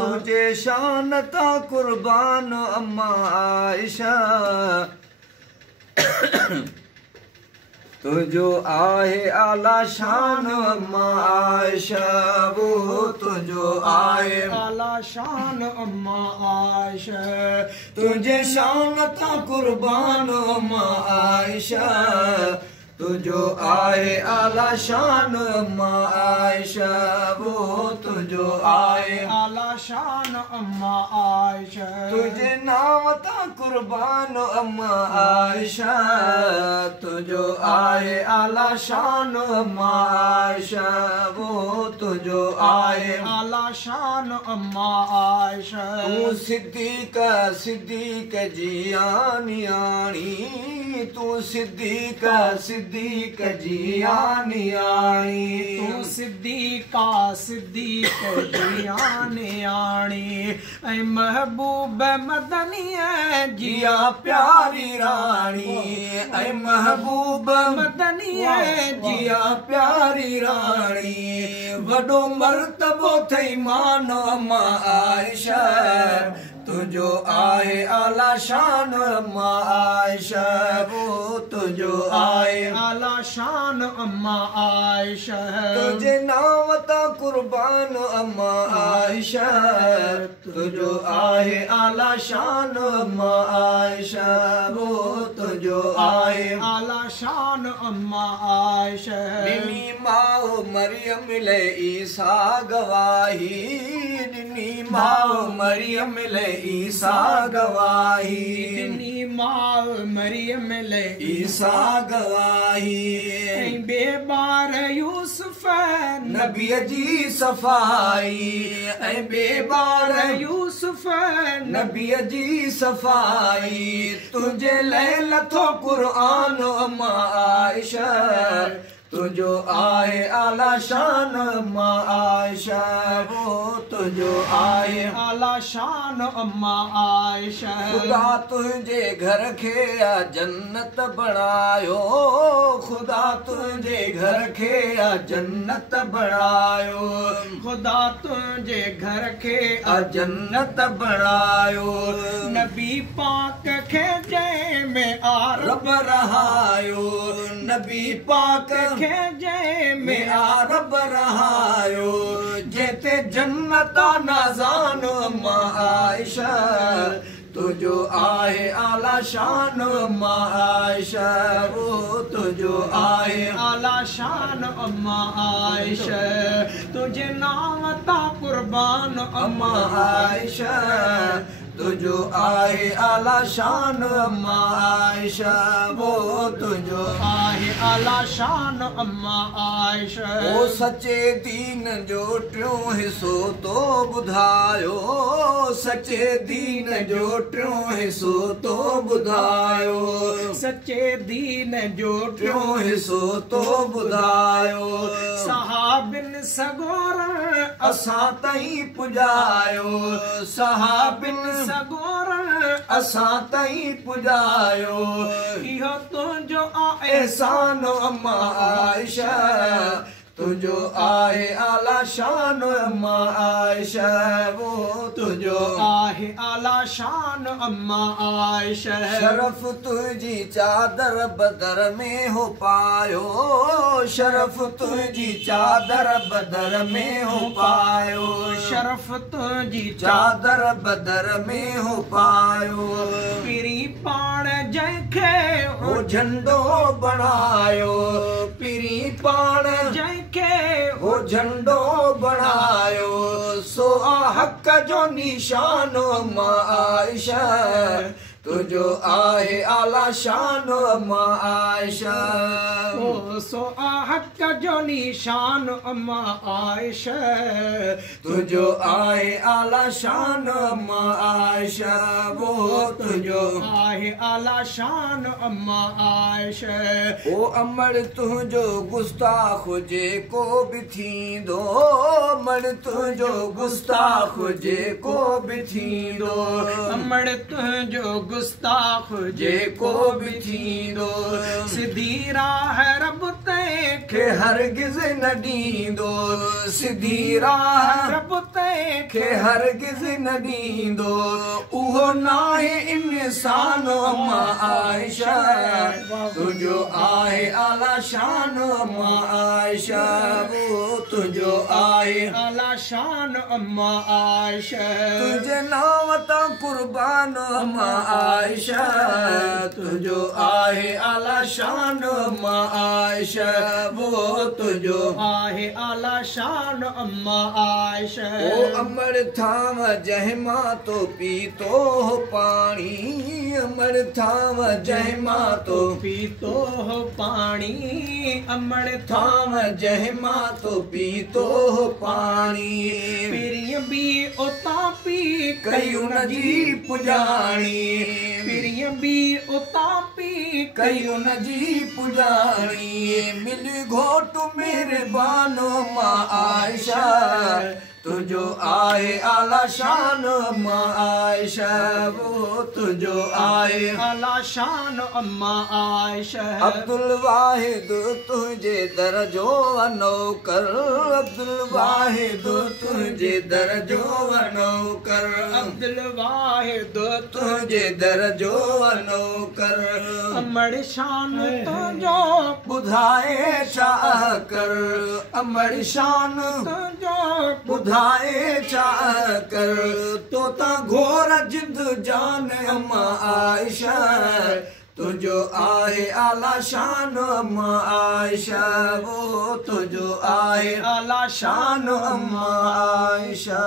तुझे शान ता कुर्बान अम्मा आयशा तुझो आहे आला शान अम्मा आयशा वो तुझो आहे आला शान अम्मा आयशा तुझे शान ता कुर्बान अम्मा आयशा तुझो आहे आला शान अम्मा आयशा वो तुझो आहे आला शान अम्मा आयशा तुझे नाम ता कुर्बान अम्मा आयशा तुझो आहे आला शान अम्मा आयशा वो तुझो आहे आला शान अम्मा आयशा तू सिद्दीक सिद्दीक जियानियाणी तू सिद्दीक सिद्दीक जियानियाणी तू सिद्दीका सिद्दीक जियानियाणी ऐ महबूब मदनी जिया प्यारी रानी ऐ महबूब मदनी जिया प्यारी रानी वडो मर्तबो थई मानो अम्मा आयशा तुझो आहे आला शान अम्मा आयशा वो तुझो आहे आला शान अम्मा आयशा तुझे नाम ता कुर्बान अम्मा आयशा तुझो आहे आला शान अम्मा आयशा वो तुझो आहे आला शान अम्मा आयशा निनी माओ मरियम ले ईसा गवाही निनी माओ मरियम ले ईसा गवाही निनी माओ मरियम ले ईसा गवाही बेबार यूसुफ नबी जी सफाई ऐ बेबार यूसुफ नबी जी सफाई तुझे लैलतो कुरान अम्मा आयशा तुझो आहे आला शान अम्मा आयशा वो तुझो आहे आला शान अम्मा आयशा खुदा तुझे घर खे जन्नत बणायो खुदा तुझे घर खे जन्नत बणायो खुदा तुझे घर खे जन्नत बणायो नबी पाक खे जय में आरब रहायो नबी पाक जय में आरब रहायो जेते जन्नता नाज़ान अम्मा आयशा तुझो आहे आला शान अम्मा आयशा वो तुझो आहे आला शान अम्मा आयशा तुझे नाम ता कुर्बान अम्मा आयशा तुझो आहे आला शान अम्मा आयशा वो तुझो आहे आला शान अम्मा आयशा ओ सच्चे दीन जो टियों हिस्सो तो ॿुधायो सच्चे दीन जो टियों हिस्सो तो ॿुधायो सच्चे दीन जो टियों हिस्सो तो ॿुधायो सहाबिन सगोर असां ताईं पुॼायो सहाबिन सगोर असां ताईं पुॼायो इहो तुंहिंजो एहसान अम्मा आयशा तुझो आहे आला शान अम्मा आयशा वो तुझो आहे आला शान अम्मा आयशा शरफ तुझी चादर बदर में हो पायो शरफ तुझी चादर बदर में हो पायो शरफ तुझी चादर बदर में हो पायो पिरी पाण जंहिंखे हो झंडो बणायो पिरी पाण जंहिंखे हो झंडो बणायो सो हक़ जो निशान अम्मा आयशा तुझो आहे आला शान अम्मा आयशा सो हक़ जो निशान अम्मा आयशा तुझो आहे आला शान अम्मा आयशा वो तुझो आहे आला शान अम्मा आयशा ओ अमर तुझो गुस्ताख जेको बि थींदो अमर तुझो गुस्ताख जेको बि थींदो अमर तुझो गुस्ताख जेको बि थींदो सिधी राह रब तंहिंखे हरगिज़ न ॾींदो सिधी राह रब तंहिंखे हरगिज़ न ॾींदो उहो नाहे इंसान मां आयशा तुंहिंजो आहे आला शान मां आयशा वो तुंहिंजो आहे आला शान मां आयशा तुंहिंजे नाम तां कुर्बान मां आयशा तुंहिंजो आहे आला शान मां आयशा वो तुंहिंजो आहे आला शान मां आयशा ओ अमर थाम जंहिं मां तो पीतो पाणी अमर थाम जंहिं मां तो पीतो पाणी अमर थाम जंहिं मां तो पीतो पाणी पिरीअ बि उतां पी कई उनजी पुॼाणी पिरीअ बि उतां पी कई उनजी पुॼाणी मिली घोटु महिरबान मां आयशा तुंहिंजो आहे आला शान मां आयशा वो तुंहिंजो आहे आला शान मां आयशा अब्दुल वाहिद तुंहिंजे दर जो नौकर अब्दुल वाहिद तुंहिंजे दर जो नौकर अब्दुल वाहिद तुंहिंजे दर जो नौकर अमड़ शान तुंहिंजो ॿुधाए छा कर अमड़ शान तुंहिंजो ॿुधाए छा कर तो ता घोर जिंद जान मां आयशा तुंहिंजो आहे आला शान मां आयशा वो तुंहिंजो आहे आला शान मां आयशा